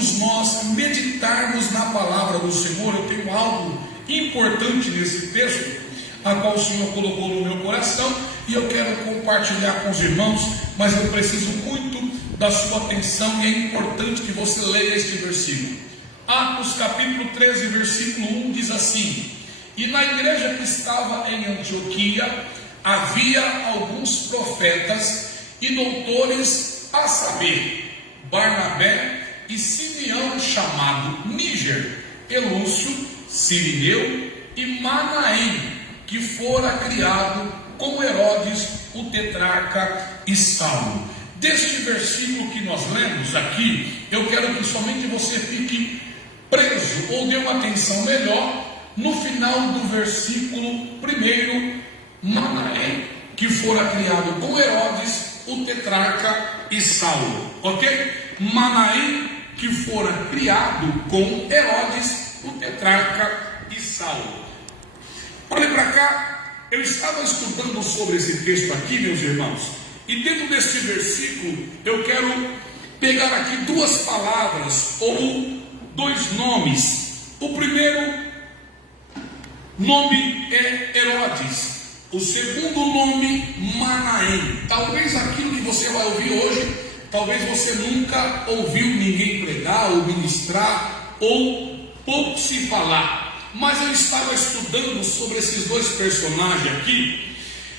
todos nós meditarmos na palavra do Senhor. Eu tenho algo importante nesse texto, a qual o Senhor colocou no meu coração, e eu quero compartilhar com os irmãos, mas eu preciso muito da sua atenção, e é importante que você leia este versículo. Atos capítulo 13, versículo 1 diz assim: e na igreja que estava em Antioquia havia alguns profetas e doutores, a saber, Barnabé e Simeão chamado Níger, e Lúcio, Cirineu e Manaém, que fora criado com Herodes, o tetrarca, e Saulo. Deste versículo que nós lemos aqui, eu quero que somente você fique preso, ou dê uma atenção melhor, no final do versículo 1, Manaém, que fora criado com Herodes, o tetrarca, e Saulo, ok? Manaém, que fora criado com Herodes, o tetrarca, e Saulo. Olha para cá, eu estava estudando sobre esse texto aqui, meus irmãos, e dentro deste versículo eu quero pegar aqui duas palavras, ou dois nomes. O primeiro nome é Herodes, o segundo nome Manaém. Talvez aquilo que você vai ouvir hoje, talvez você nunca ouviu ninguém pregar ou ministrar, ou pouco se falar. Mas eu estava estudando sobre esses dois personagens aqui,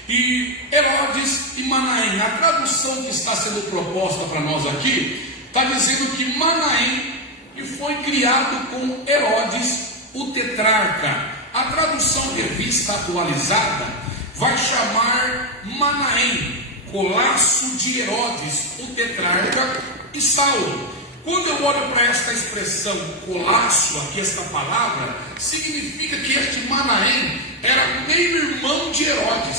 e Herodes e Manaém. A tradução que está sendo proposta para nós aqui está dizendo que Manaém, que foi criado com Herodes, o tetrarca. A tradução revista atualizada vai chamar Manaém, colasso de Herodes, o tetrarca, e Saulo. Quando eu olho para esta expressão colasso, aqui esta palavra, significa que este Manaém era meio irmão de Herodes,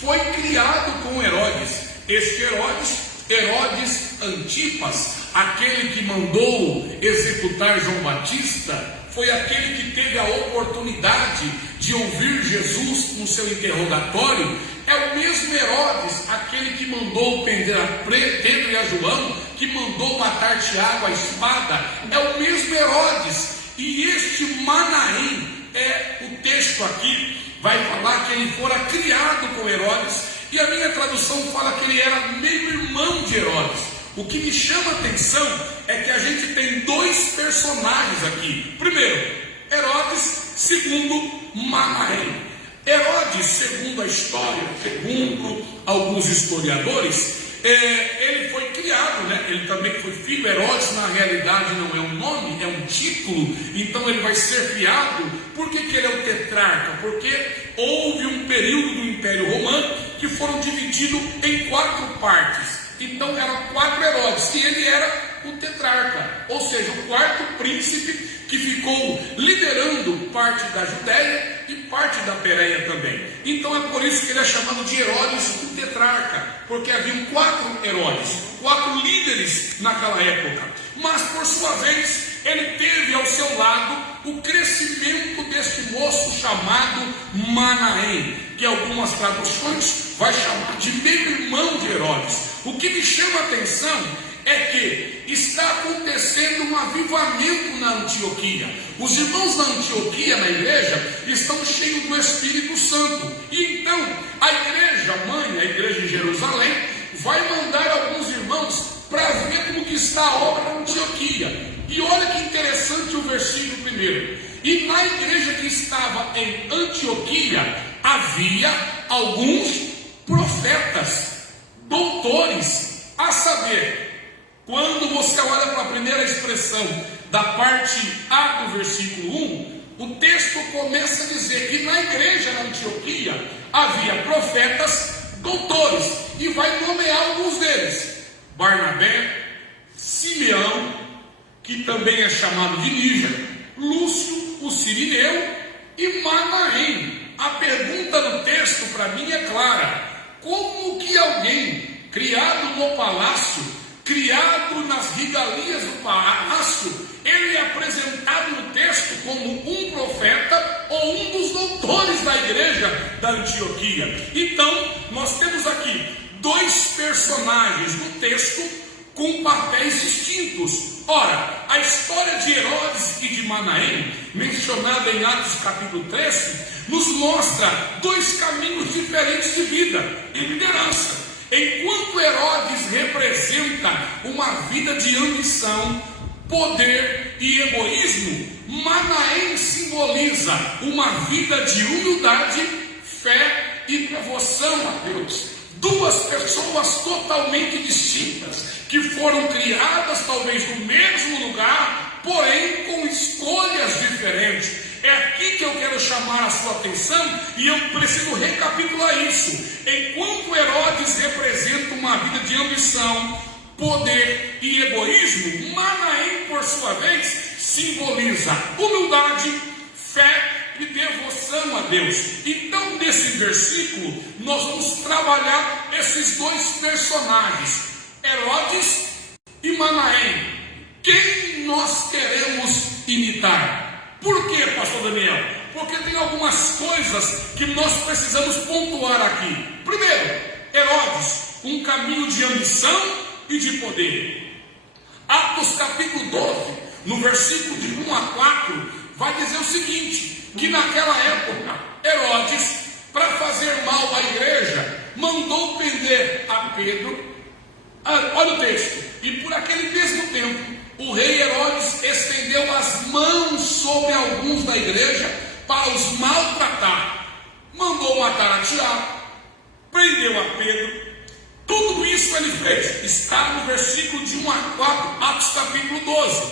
foi criado com Herodes. Este Herodes Antipas, aquele que mandou executar João Batista, foi aquele que teve a oportunidade de ouvir Jesus no seu interrogatório. É o mesmo Herodes, aquele que mandou prender a Pedro e a João, que mandou matar Tiago à espada. É o mesmo Herodes. E este Manaém, o texto aqui vai falar que ele fora criado com Herodes, e a minha tradução fala que ele era meio irmão de Herodes. O que me chama a atenção é que a gente tem dois personagens aqui. Primeiro, Herodes. Segundo, Manaém. Herodes, segundo a história, segundo alguns historiadores, ele foi criado, né? Ele também foi filho. Herodes, na realidade, não é um nome, é um título. Então ele vai ser criado. Por que ele é o tetrarca? Porque houve um período do Império Romano que foram divididos em 4 partes. Então eram 4 Herodes, e ele era o tetrarca, ou seja, o 4º príncipe, que ficou liderando parte da Judéia e parte da Pérea também. Então é por isso que ele é chamado de Herodes, o tetrarca, porque haviam 4 Herodes, 4 líderes naquela época. Mas por sua vez, ele teve ao seu lado o crescimento deste moço chamado Manaém, que algumas traduções vai chamar de meio irmão de Herodes. O que me chama a atenção é que está acontecendo um avivamento na Antioquia. Os irmãos da Antioquia, na igreja, estão cheios do Espírito Santo. E então, a igreja mãe, a igreja de Jerusalém, vai mandar alguns irmãos para ver como que está a obra na Antioquia. E olha que interessante o versículo 1. E na igreja que estava em Antioquia, havia alguns profetas, doutores, a saber, quando você olha para a primeira expressão da parte A do versículo 1, o texto começa a dizer que na igreja na Antioquia havia profetas, doutores, e vai nomear alguns deles: Barnabé, Simeão, que também é chamado de Níger, Lúcio, o Cirineu, e Manaém. A pergunta do texto para mim é clara: como que alguém criado no palácio, criado nas regalias do palácio, ele é apresentado no texto como um profeta ou um dos doutores da igreja da Antioquia? Então, nós temos aqui dois personagens no texto com papéis distintos. Ora, a A história de Herodes e de Manaém, mencionada em Atos capítulo 13, nos mostra dois caminhos diferentes de vida e liderança. Enquanto Herodes representa uma vida de ambição, poder e egoísmo, Manaém simboliza uma vida de humildade, fé e devoção a Deus. Duas pessoas totalmente distintas, que foram criadas talvez no mesmo lugar, porém com escolhas diferentes. É aqui que eu quero chamar a sua atenção e eu preciso recapitular isso. Enquanto Herodes representa uma vida de ambição, poder e egoísmo, Manaém, por sua vez, simboliza humildade, fé e devoção a Deus. Então, nesse versículo, nós vamos trabalhar esses dois personagens, Herodes e Manaém. Quem nós queremos imitar? Por quê, pastor Daniel? Porque tem algumas coisas que nós precisamos pontuar aqui. Primeiro, Herodes, um caminho de ambição e de poder. Atos capítulo 12, no versículo de 1 a 4, vai dizer o seguinte, que naquela época, Herodes, para fazer mal à igreja, mandou prender a Pedro. Olha o texto. E por aquele mesmo tempo, o rei Herodes estendeu as mãos sobre alguns da igreja para os maltratar. Mandou matar a Tiago, prendeu a Pedro. Tudo isso ele fez. Está no versículo de 1 a 4, Atos capítulo 12.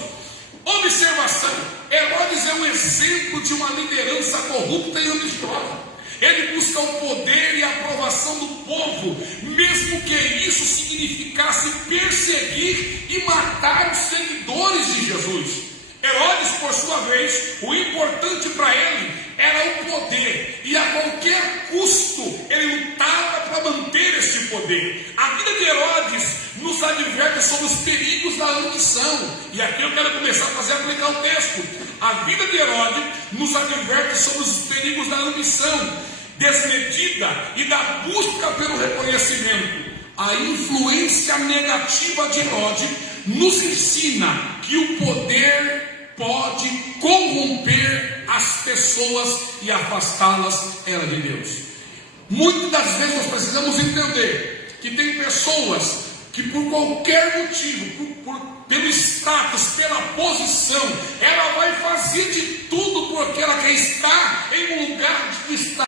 Observação. Herodes é um exemplo de uma liderança corrupta e ambiciosa. Ele busca o poder e a aprovação do povo, mesmo que isso significasse perseguir e matar os seguidores de Jesus. Herodes, por sua vez, o importante para ele era o poder, e a qualquer custo ele lutava para manter esse poder. A vida de Herodes nos adverte sobre os perigos da ambição, e aqui eu quero começar a aplicar o texto. A vida de Herodes nos adverte sobre os perigos da ambição desmedida e da busca pelo reconhecimento. A influência negativa de Herodes nos ensina que o poder pode corromper as pessoas e afastá-las de Deus. Muitas das vezes nós precisamos entender que tem pessoas que por qualquer motivo, pelo status, pela posição, ela vai fazer de tudo porque ela quer estar em um lugar de destaque.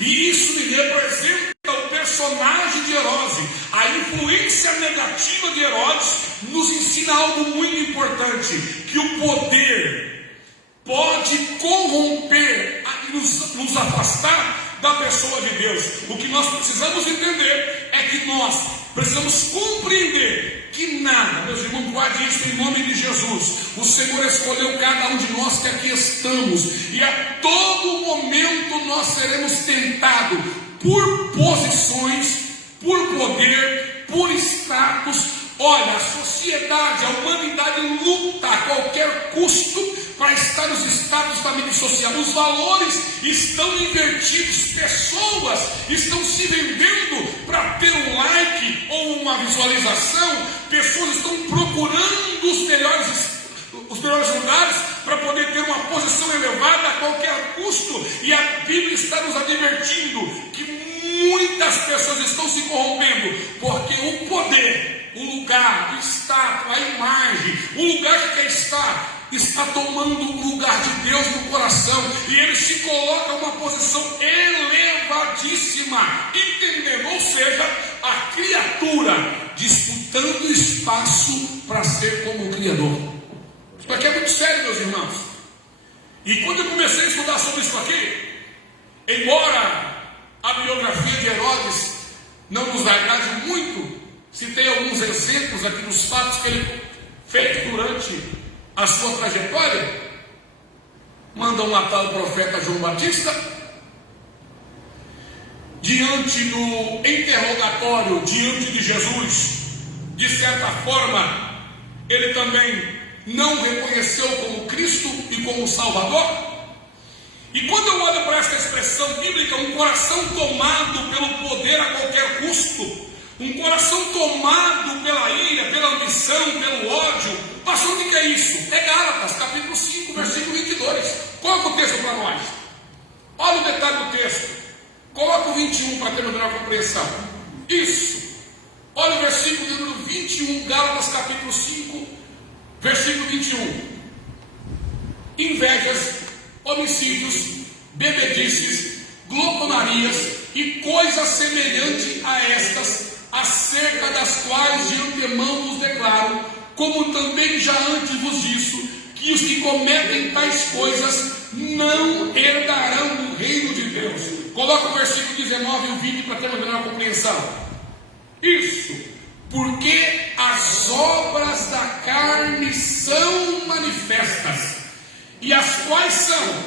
E isso me representa o personagem de Herodes. A influência negativa de Herodes nos ensina algo muito importante, que o poder pode corromper e nos afastar da pessoa de Deus. O que nós precisamos entender é que nós precisamos compreender que nada, meus irmãos, guarde isso em nome de Jesus. O Senhor escolheu cada um de nós que aqui estamos, e a todo momento nós seremos tentados por posições, por poder, por status. Olha, a sociedade, a humanidade luta a qualquer custo para estar nos status da mídia social. Os valores estão invertidos, pessoas estão se vendendo para ter um like ou uma visualização, pessoas estão procurando os melhores lugares para poder ter uma posição elevada a qualquer custo, e a Bíblia está nos advertindo que muitas pessoas estão se corrompendo, porque o poder, o lugar, o status, a imagem, o lugar que quer estar, está tomando o lugar de Deus no coração, e ele se coloca em uma posição elevadíssima, entendendo, ou seja, a criatura disputando espaço para ser como o Criador. Isso aqui é muito sério, meus irmãos. E quando eu comecei a estudar sobre isso aqui, embora a biografia de Herodes não nos agrade muito, citei alguns exemplos aqui dos fatos que ele fez durante a sua trajetória. Mandam matar o profeta João Batista. Diante do interrogatório, diante de Jesus, de certa forma, ele também não reconheceu como Cristo e como Salvador. E quando eu olho para essa expressão bíblica, um coração tomado pelo poder a qualquer custo, um coração tomado pela ira, pela ambição, pelo ódio, Pastor, o que é isso? É Gálatas, capítulo 5, versículo 22. Coloca o texto para nós. Olha o detalhe do texto. Coloca o 21 para ter melhor compreensão. Isso. Olha o versículo número 21, Gálatas capítulo 5, versículo 21. Invejas, homicídios, bebedices, glutonarias e coisas semelhantes a estas, acerca das quais de antemão vos declaro, como também já antes vos disse, que os que cometem tais coisas não herdarão o reino de Deus. Coloca o versículo 19 e o 20 para ter uma melhor compreensão. Isso, porque as obras da carne são manifestas, e as quais são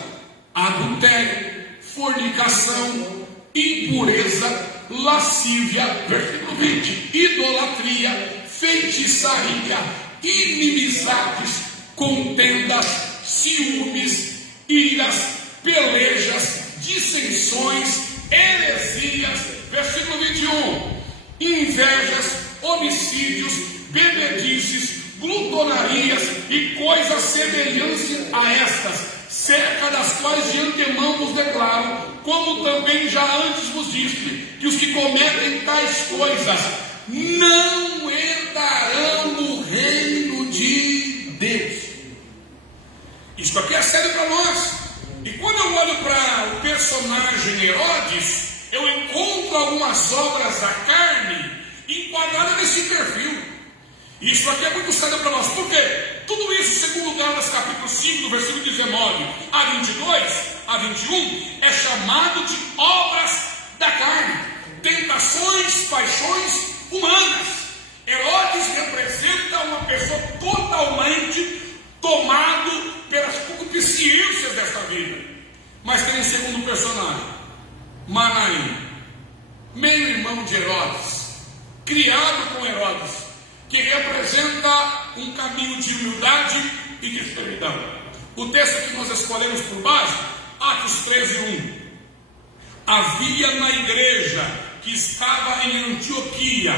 adultério, fornicação, impureza, lascívia, versículo 20, idolatria, feitiçaria, inimizades, contendas, ciúmes, iras, pelejas, dissensões, heresias, versículo 21, invejas, homicídios, bebedices, glutonarias e coisas semelhantes a estas, cerca das quais de antemão vos declaro, como também já antes vos disse, que os que cometem tais coisas não herdarão o reino de Deus. Isso aqui é sério para nós. E quando eu olho para o personagem Herodes, eu encontro algumas obras da carne enquadradas nesse perfil. Isso aqui é muito sério para nós. Por quê? Tudo isso, segundo Gálatas capítulo 5, do versículo 19 a 22, a 21, é chamado de obras da carne, tentações, paixões humanas. Herodes representa uma pessoa totalmente tomado pelas concupiscências desta vida. Mas tem um segundo personagem, Manaém, meio irmão de Herodes, criado com Herodes, que representa um caminho de humildade e de servidão. O texto que nós escolhemos por base, Atos 13:1. Havia na igreja que estava em Antioquia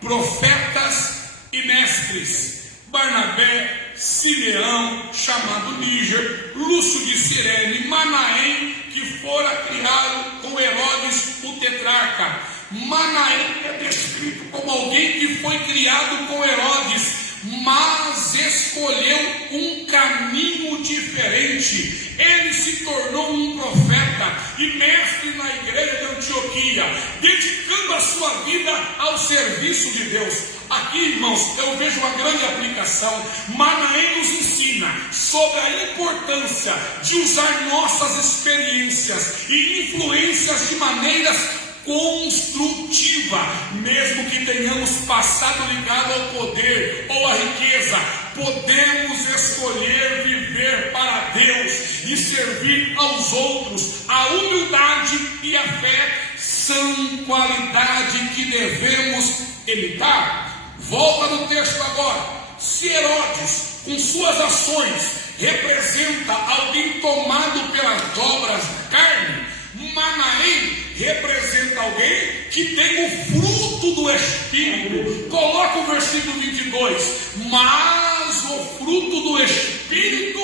profetas e mestres: Barnabé, Simeão, chamado Níger, Lúcio de Cirene, Manaém, que fora criado com Herodes o tetrarca. Manaém é descrito como alguém que foi criado com Herodes, mas escolheu um caminho diferente. Ele se tornou um profeta e mestre na igreja de Antioquia, dedicando a sua vida ao serviço de Deus. Aqui, irmãos, eu vejo uma grande aplicação. Manaém nos ensina sobre a importância de usar nossas experiências e influências de maneiras construtiva, mesmo que tenhamos passado ligado ao poder ou à riqueza, podemos escolher viver para Deus e servir aos outros. A humildade e a fé são qualidade que devemos imitar. Volta no texto agora. Se Herodes, com suas ações, representa alguém tomado pelas obras da carne, Manaém representa alguém que tem o fruto do Espírito. Coloca o versículo 22. Mas o fruto do Espírito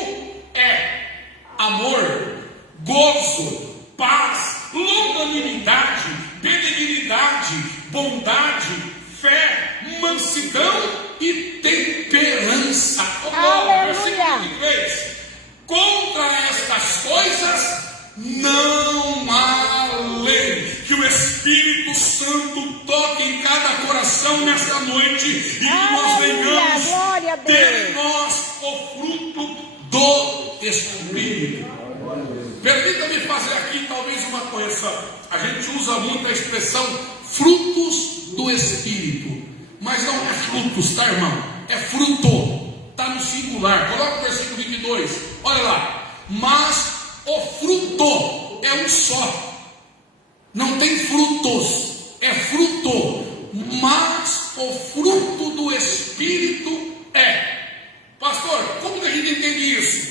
é amor, gozo, paz, longanimidade, benignidade, bondade, fé, mansidão e temperança. Versículo 23. Contra estas coisas não há lei. Que o Espírito Santo toque em cada coração nesta noite e que nós venhamos ter em nós o fruto do Espírito. Permita-me fazer aqui talvez uma correção. A gente usa muito a expressão frutos do Espírito, mas não é frutos, tá, irmão? É fruto, está no singular. Coloca o versículo 22, olha lá. Mas o fruto é um só. Não tem frutos, é fruto. Mas o fruto do Espírito é. Pastor, como que a gente entende isso?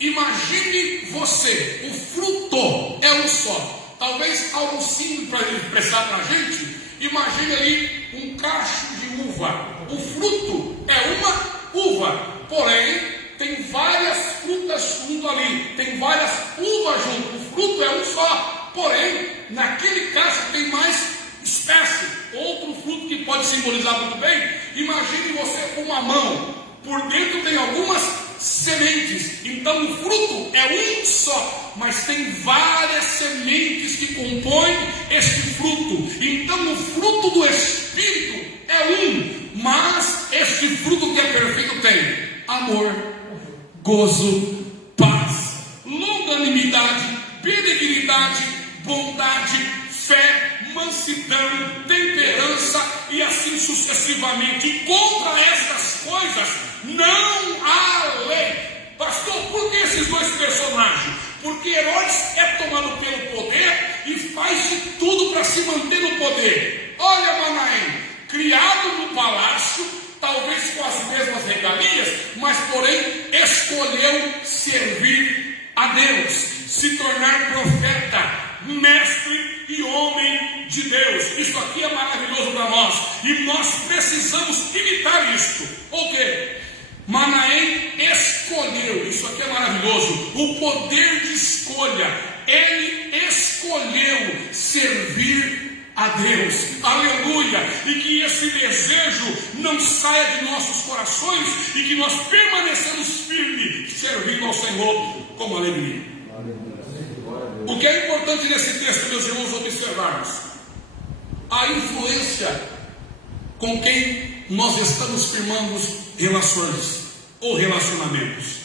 Imagine você, o fruto é um só. Talvez algo simples para expressar para a gente. Imagine aí um cacho de uva. O fruto é uma uva. porém tem várias frutas junto ali, tem várias uvas junto, o fruto é um só, porém, naquele caso tem mais espécie. Outro fruto que pode simbolizar muito bem, imagine você com uma mão, por dentro tem algumas sementes, então o fruto é um só, mas tem várias sementes que compõem este fruto. Então o fruto do Espírito é um, mas este fruto que é perfeito tem amor, gozo, paz, longanimidade, benignidade, bondade, fé, mansidão, temperança e assim sucessivamente. E contra estas coisas não há lei. Pastor, por que esses dois personagens? Porque Herodes é tomado pelo poder e faz de tudo para se manter no poder. Olha Manaém, criado no palácio, talvez com as mesmas regalias, mas porém escolheu servir a Deus, se tornar profeta, mestre e homem de Deus. Isso aqui é maravilhoso para nós e nós precisamos imitar isto. O quê? Manaém escolheu, isso aqui é maravilhoso, o poder de escolha. Ele escolheu servir a Deus, aleluia, e que esse desejo não saia de nossos corações e que nós permanecemos firmes servindo ao Senhor com alegria. O que é importante nesse texto, meus irmãos, observarmos a influência com quem nós estamos firmando relações ou relacionamentos.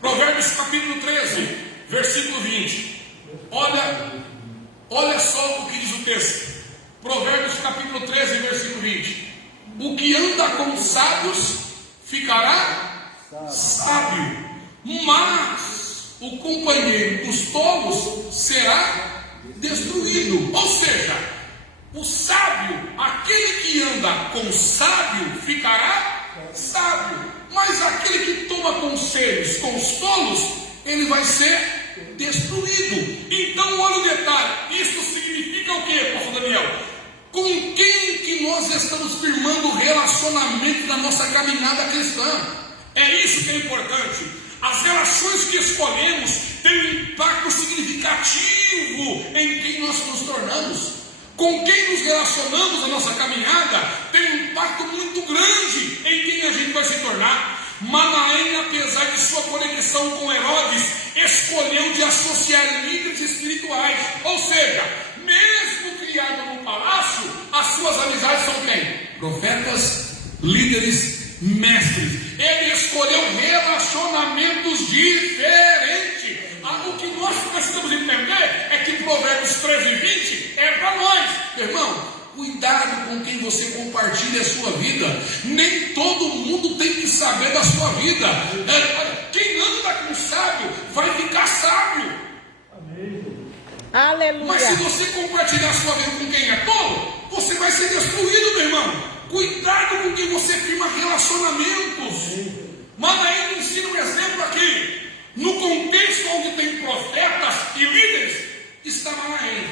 Provérbios capítulo 13, versículo 20. Olha só o que diz o texto. Provérbios capítulo 13, versículo 20. O que anda com sábios ficará sábio, mas o companheiro dos tolos será destruído. Ou seja, o sábio, aquele que anda com sábio, ficará sábio, mas aquele que toma conselhos com os tolos, ele vai ser destruído. Então olha o detalhe, isso significa o que, pastor Daniel? Com quem que nós estamos firmando o relacionamento da nossa caminhada cristã? É isso que é importante. As relações que escolhemos têm um impacto significativo em quem nós nos tornamos. Com quem nos relacionamos na nossa caminhada tem um impacto muito grande em quem a gente vai se tornar. Manaém, apesar de sua conexão com Herodes, escolheu de associar líderes espirituais. Ou seja, mesmo criado no palácio, as suas amizades são quem? Profetas, líderes, mestres. Ele escolheu relacionamentos diferentes. O que nós precisamos entender é que Provérbios 13 e 20 é para nós. Irmão, cuidado com quem você compartilha a sua vida. Nem todo mundo tem que saber da sua vida. Quem anda com sábio vai ficar sábio. Amém. Aleluia. Mas se você compartilhar a sua vida com quem é tolo, você vai ser destruído, meu irmão. Cuidado com quem você firma relacionamentos. Manaém ensina um exemplo aqui. No contexto onde tem profetas e líderes, está Manaém.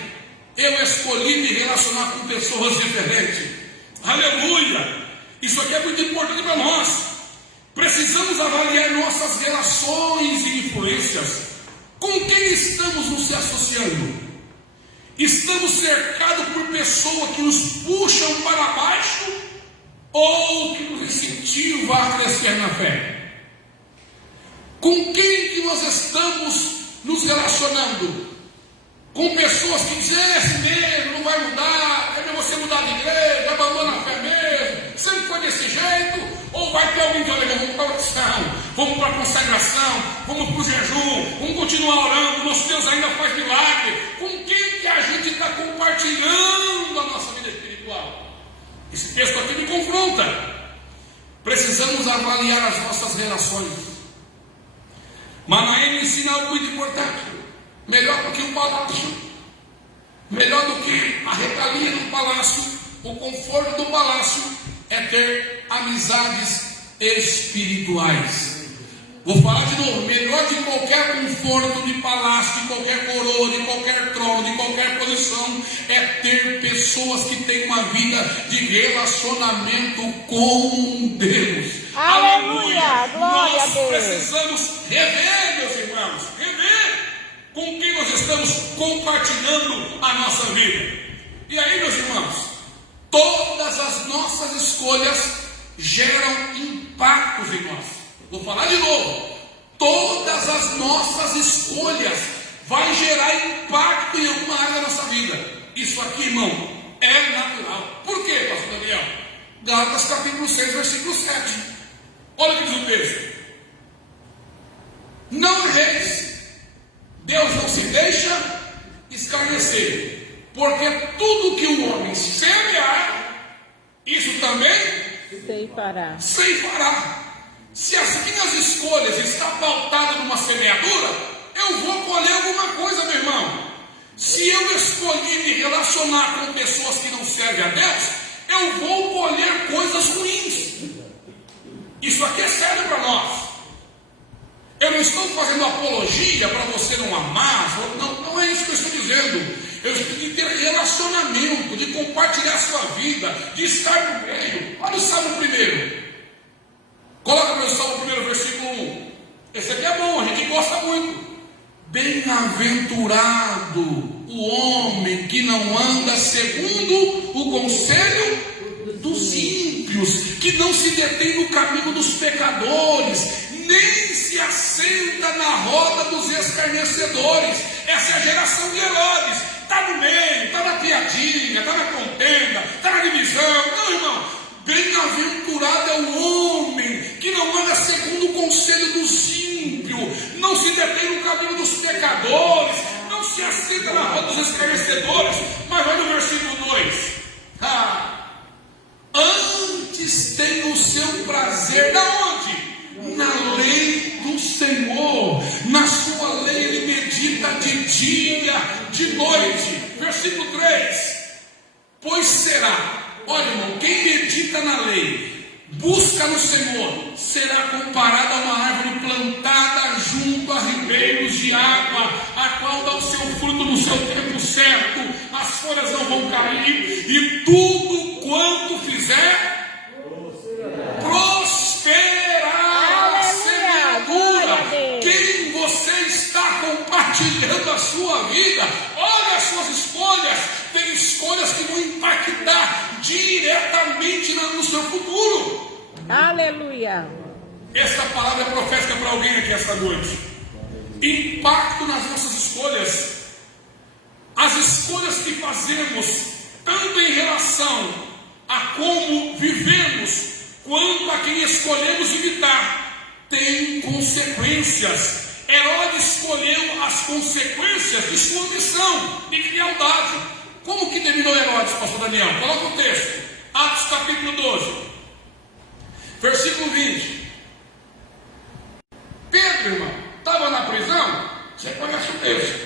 Eu escolhi me relacionar com pessoas diferentes. Aleluia! Isso aqui é muito importante para nós. Precisamos avaliar nossas relações e influências. Com quem estamos nos associando? Estamos cercados por pessoas que nos puxam para baixo ou que nos incentivam a crescer na fé? Com quem que nós estamos nos relacionando? Com pessoas que dizem, é assim mesmo, não vai mudar, é melhor você mudar de igreja, abandona a fé mesmo, sempre foi desse jeito? Ou vai ter alguém que olha, vamos para a oração, vamos para a consagração, vamos para o jejum, vamos continuar orando, nosso Deus ainda faz milagre. Com quem que a gente está compartilhando a nossa vida espiritual? Esse texto aqui me confronta. Precisamos avaliar as nossas relações. Manaém me ensina algo muito importante. Melhor do que o palácio, melhor do que a regalia do palácio, o conforto do palácio, é ter amizades espirituais. Vou falar de novo: melhor de qualquer conforto de palácio, de qualquer coroa, de qualquer trono, de qualquer posição, é ter pessoas que têm uma vida de relacionamento com Deus. Aleluia! Glória a Nós Deus! precisamos rever, meus irmãos, rever com quem nós estamos compartilhando a nossa vida. E aí, meus irmãos, todas as nossas escolhas geram impactos em nós. Vou falar de novo: todas as nossas escolhas vão gerar impacto em alguma área da nossa vida. Isso aqui, irmão, é natural. Por quê, pastor Daniel? Gálatas capítulo 6, versículo 7. Olha o que diz o texto: não erreis, Deus não se deixa escarnecer, porque tudo que o homem semear, isso também ceifará. Se as minhas escolhas estão pautadas numa semeadura, eu vou colher alguma coisa, meu irmão. Se eu escolhi me relacionar com pessoas que não servem a Deus, eu vou colher coisas ruins. Isso aqui é sério para nós. Eu não estou fazendo apologia para você não amar, não é isso que eu estou dizendo. Eu estou de ter relacionamento, de compartilhar a sua vida, de estar no meio. Olha o Salmo 1. Coloca meu Salmo 1, versículo 1. Esse aqui é bom, a gente gosta muito. Bem-aventurado o homem que não anda segundo o conselho dos ímpios, que não se detém no caminho dos pecadores, nem se assenta na roda dos escarnecedores. Essa é a geração de Herodes. Está no meio, está na piadinha, está na contenda, está na divisão. Não, irmão. Bem-aventurado é o homem que não anda segundo o conselho dos ímpios, não se detém no caminho dos pecadores, não se assenta na roda dos escarnecedores. Mas vai no versículo 2: antes tem o seu prazer, da onde? Na lei do Senhor, na sua lei ele medita de dia, de noite. Versículo 3: pois será, olha, irmão, quem medita na lei, busca no Senhor, será comparado a uma árvore plantada junto a ribeiros de água, a qual dá o seu fruto no seu tempo certo, as folhas não vão cair, e tudo quanto fizer prosperará. A semeadura, quem você está compartilhando a sua vida, olha as suas escolhas. Tem escolhas que vão impactar diretamente no seu futuro. Aleluia. Esta palavra é profética para alguém aqui esta noite. Impacto nas nossas escolhas. As escolhas que fazemos, tanto em relação a como vivemos, quanto a quem escolhemos imitar, tem consequências. Herodes escolheu as consequências de sua missão de lealdade. Como que terminou Herodes, pastor Daniel? Coloca o texto. Atos capítulo 12, versículo 20. Pedro, irmão, estava na prisão. Você conhece o texto.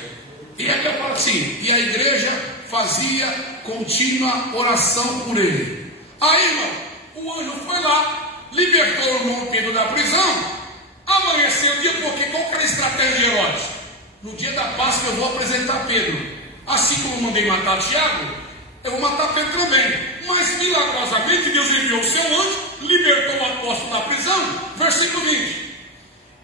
E aqui fala assim: e a igreja fazia contínua oração por ele. Aí, irmão, o anjo foi lá, libertou o irmão Pedro da prisão. Amanheceu o dia, porque qual que era a estratégia de Herodes? No dia da Páscoa eu vou apresentar Pedro. Assim como eu mandei matar Tiago, eu vou matar Pedro também. Mas milagrosamente Deus enviou o seu anjo, libertou o apóstolo da prisão. Versículo 20.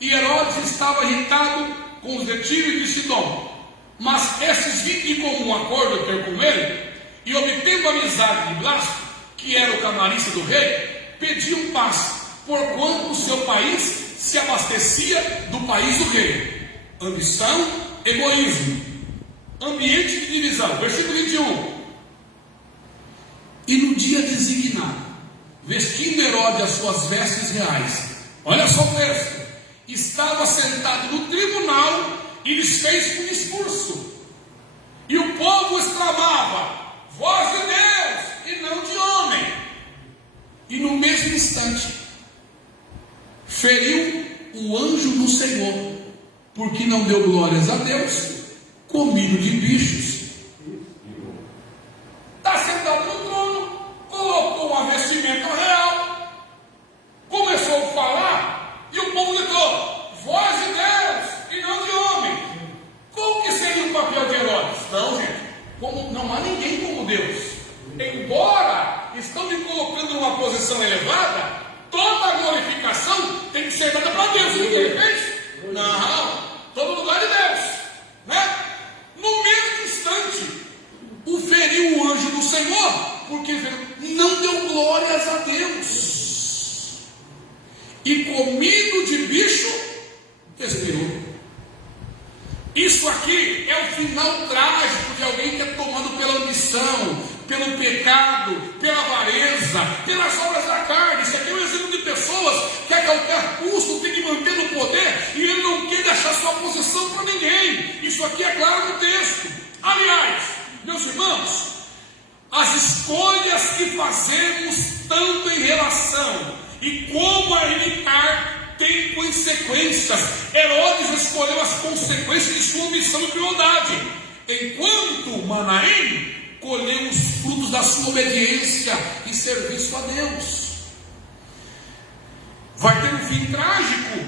E Herodes estava irritado com os detíveis de Sidom. Mas esses 20 de comum acordo ter com ele, e obtendo a amizade de Blasto, que era o camarista do rei, pediam paz, porquanto o seu país se abastecia do país do rei. Ambição, egoísmo, ambiente de divisão. Versículo 21. E no dia designado, vestindo Herodes as suas vestes reais, olha só o texto, estava sentado no tribunal e lhes fez um discurso. E o povo exclamava: voz de Deus e não de homem. E no mesmo instante feriu o anjo do Senhor, porque não deu glórias a Deus, comido de bichos. Está sentado no trono, colocou uma vestimenta real, começou a falar, e o povo gritou: Isso aqui é claro no texto. Aliás, meus irmãos, as escolhas que fazemos tanto em relação e como a imitar tem consequências. Herodes escolheu as consequências de sua omissão e crueldade, enquanto Manaém colheu os frutos da sua obediência e serviço a Deus. Vai ter um fim trágico,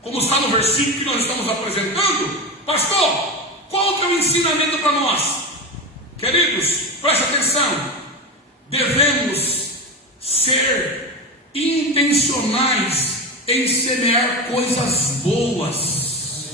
como está no versículo que nós estamos apresentando. Pastor, qual que é o ensinamento para nós? Queridos, preste atenção. Devemos ser intencionais em semear coisas boas.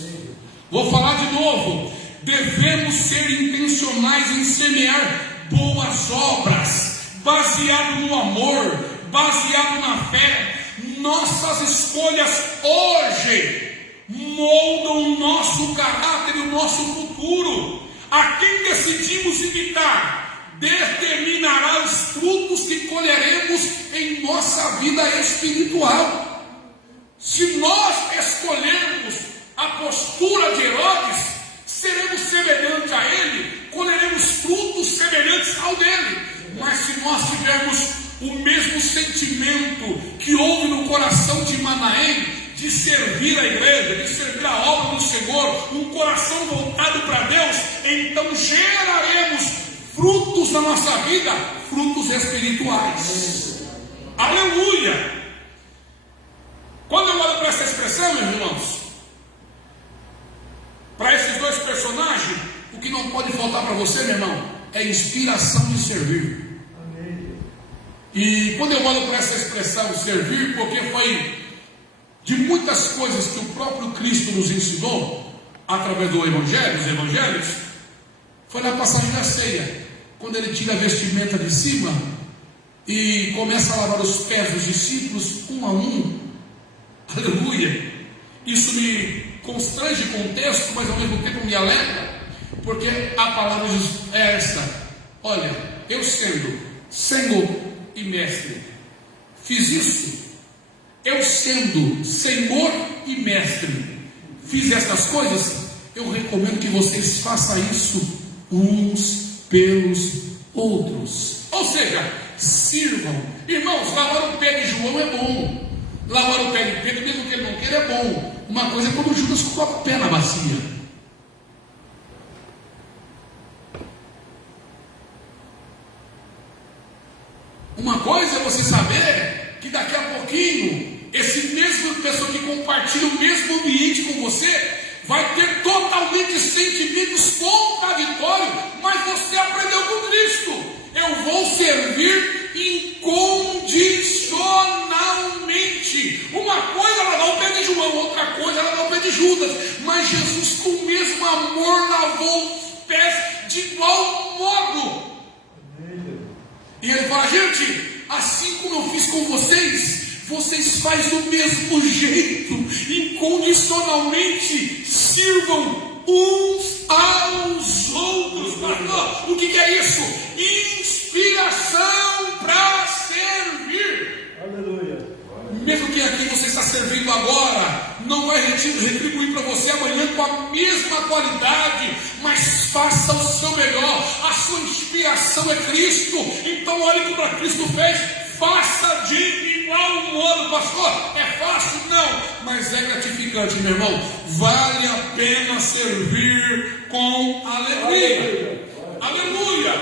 Vou falar de novo. Devemos ser intencionais em semear boas obras, baseado no amor, baseado na fé. Nossas escolhas hoje moldam o nosso caráter e o nosso futuro. A quem decidimos imitar determinará os frutos que colheremos em nossa vida espiritual. Se nós escolhermos a postura de Herodes, seremos semelhantes a ele, colheremos frutos semelhantes ao dele. Mas se nós tivermos o mesmo sentimento que houve no coração de Manaém, de servir a igreja, de servir a obra do Senhor, um coração voltado para Deus, então geraremos frutos na nossa vida, frutos espirituais. Aleluia! Quando eu olho para essa expressão, meus irmãos, para esses dois personagens, o que não pode faltar para você, meu irmão, é inspiração de servir. E quando eu olho para essa expressão servir, porque foi de muitas coisas que o próprio Cristo nos ensinou através do Evangelho, dos Evangelhos, foi na passagem da ceia, quando ele tira a vestimenta de cima e começa a lavar os pés dos discípulos um a um. Aleluia! Isso me constrange com o texto, mas ao mesmo tempo me alegra, porque a palavra é essa: olha, eu sendo Senhor e Mestre, fiz isso. Eu sendo Senhor e Mestre, fiz estas coisas. Eu recomendo que vocês façam isso uns pelos outros. Ou seja, sirvam. Irmãos, lavar o pé de João é bom. Lavar o pé de Pedro, mesmo que ele não queira, é bom. Uma coisa é quando Judas coloca o pé na bacia. Uma coisa é você saber que daqui a pouquinho esse mesmo pessoa que compartilha o mesmo ambiente com você vai ter totalmente sentimentos contraditórios, mas você aprendeu com Cristo. Eu vou servir incondicionalmente. Uma coisa ela lavar o pé de João, outra coisa ela lavar o pé de Judas, mas Jesus com o mesmo amor lavou os pés de igual modo. E ele fala: gente, assim como eu fiz com vocês, vocês fazem do mesmo jeito, incondicionalmente, sirvam uns aos outros. Pastor, o que é isso? Inspiração para servir. Aleluia. Mesmo que aqui você está servindo agora, não vai retribuir para você amanhã com a mesma qualidade, mas faça o seu melhor. A sua inspiração é Cristo, então olhe o que para Cristo fez. Faça de igual modo. Pastor, é fácil? Não, mas é gratificante, meu irmão. Vale a pena servir com alegria. Aleluia.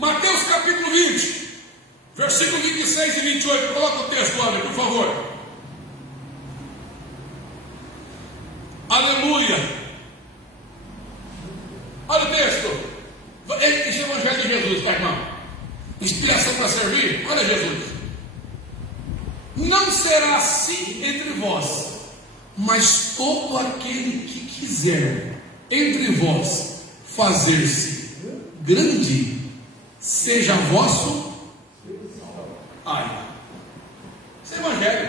Mateus capítulo 20, versículo 26 e 28. Coloca o texto, André, por favor. Aleluia. Olha o texto. Esse é o Evangelho de Jesus, tá, irmão? Inspiração para servir. Olha Jesus: não será assim entre vós, mas todo aquele que quiser entre vós fazer-se grande, seja vosso. Ai, isso é Evangelho.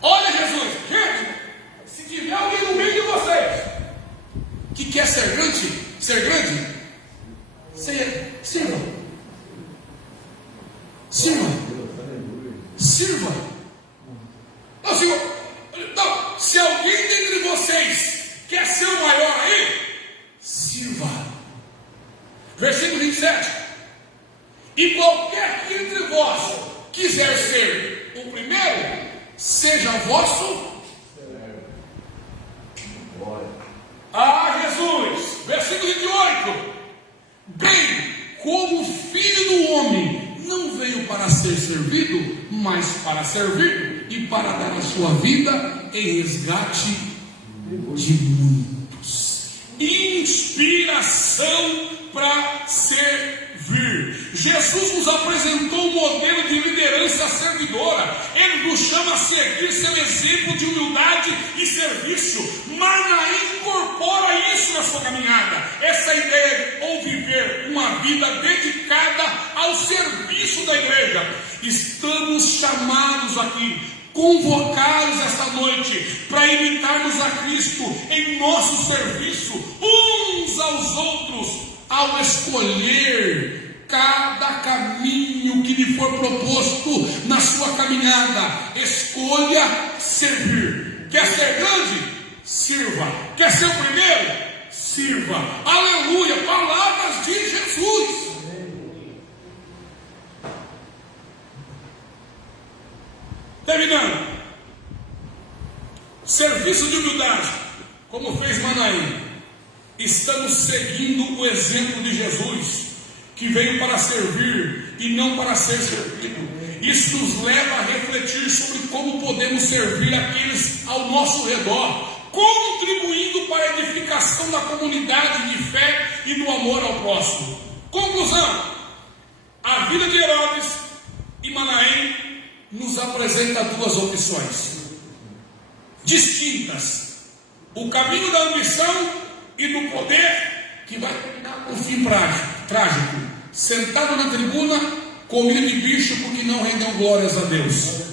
Olha Jesus, gente, se tiver alguém no meio de vocês que quer ser grande, sirva. Não, Senhor, não, se alguém dentre vocês quer 27. E qualquer que entre vós quiser ser o primeiro, seja vosso. Jesus, versículo 28. Bem, como o Filho do Homem não veio para ser servido, mas para servir e para dar a sua vida em resgate de muitos. Inspiração para servir. Jesus nos apresentou um modelo de liderança servidora. Ele nos chama a seguir seu exemplo de humildade e serviço. Manaim incorpora isso na sua caminhada. Essa ideia ou viver uma vida dedicada ao serviço da igreja. Estamos chamados aqui, convocados esta noite para imitarmos a Cristo em nosso serviço uns aos outros, ao escolher cada caminho que lhe for proposto na sua caminhada. Escolha servir. Quer ser grande? Sirva. Quer ser o primeiro? Sirva. Aleluia, palavras de Jesus. Terminando, serviço de humildade, como fez Manaim. Estamos seguindo o exemplo de Jesus, que veio para servir e não para ser servido. Isso nos leva a refletir sobre como podemos servir aqueles ao nosso redor, contribuindo para a edificação da comunidade de fé e do amor ao próximo. Conclusão: a vida de Herodes e Manaém nos apresenta duas opções distintas: o caminho da ambição e do poder, que vai terminar com um fim trágico, sentado na tribuna, comida de bicho, porque não rendeu glórias a Deus.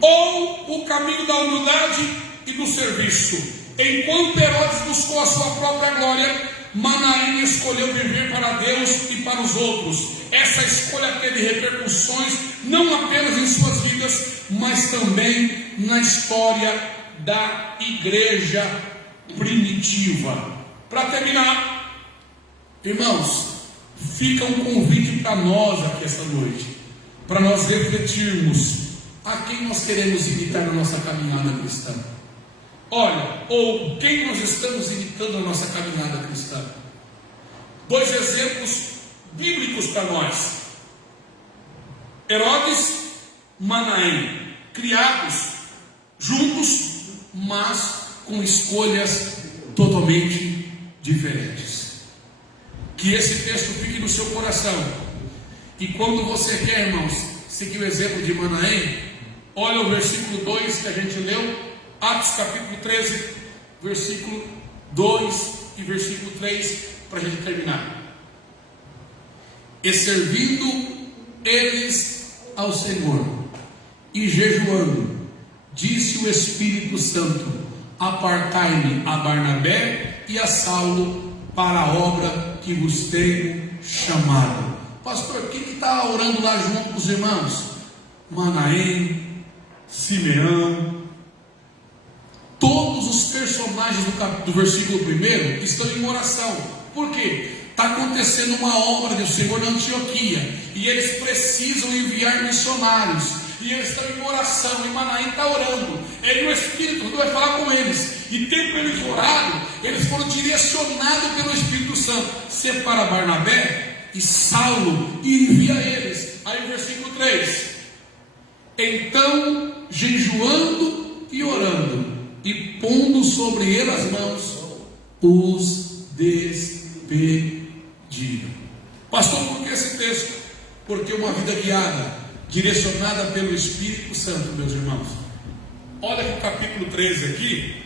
Ou o caminho da humildade e do serviço. Enquanto Herodes buscou a sua própria glória, Manaém escolheu viver para Deus e para os outros. Essa escolha teve repercussões não apenas em suas vidas, mas também na história da igreja primitiva. Para terminar, irmãos, fica um convite para nós aqui esta noite, para nós refletirmos a quem nós queremos imitar na nossa caminhada cristã. Olha, ou quem nós estamos imitando na nossa caminhada cristã. Dois exemplos bíblicos para nós: Herodes, Manaém, criados juntos, mas com escolhas totalmente diferentes. Que esse texto fique no seu coração. E quando você quer, irmãos, seguir o exemplo de Manaém, olha o versículo 2 que a gente leu, Atos capítulo 13, versículo 2 e versículo 3, para a gente terminar. E servindo eles ao Senhor e jejuando, disse o Espírito Santo: apartai-me a Barnabé e a Saulo para a obra que vos tenho chamado. Pastor, quem está orando lá junto com os irmãos? Manaém, Simeão. Todos os personagens do versículo 1 estão em oração. Por quê? Está acontecendo uma obra do Senhor na Antioquia, e eles precisam enviar missionários, e eles estão em oração, e Manaém está orando, e o Espírito vai falar com eles, e tempo eles oraram, eles foram direcionados pelo Espírito Santo: separa Barnabé e Saulo e envia eles. Aí o versículo 3: então, jejuando e orando, e pondo sobre ele as mãos, os despediram. Pastor, por que esse texto? Porque uma vida guiada, direcionada pelo Espírito Santo, meus irmãos. Olha que o capítulo 13 aqui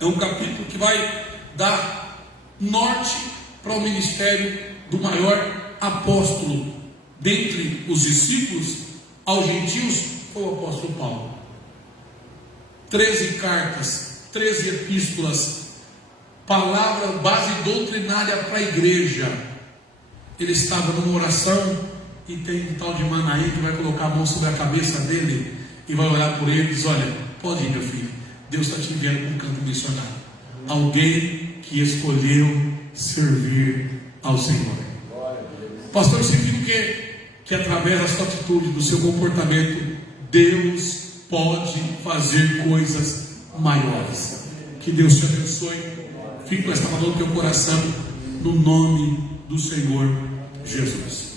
é um capítulo que vai dar norte para o ministério do maior apóstolo dentre os discípulos aos gentios, foi o apóstolo Paulo. 13 cartas, 13 epístolas, palavra, base doutrinária para a igreja. Ele estava numa oração, e tem um tal de Manaém que vai colocar a mão sobre a cabeça dele e vai olhar por ele e diz: olha, pode ir, meu filho, Deus está te enviando para um campo missionário. Alguém que escolheu servir ao Senhor. Pastor, significa que através da sua atitude, do seu comportamento, Deus pode fazer coisas maiores. Que Deus te abençoe. Fique com esta palavra no teu coração, no nome do Senhor Jesus.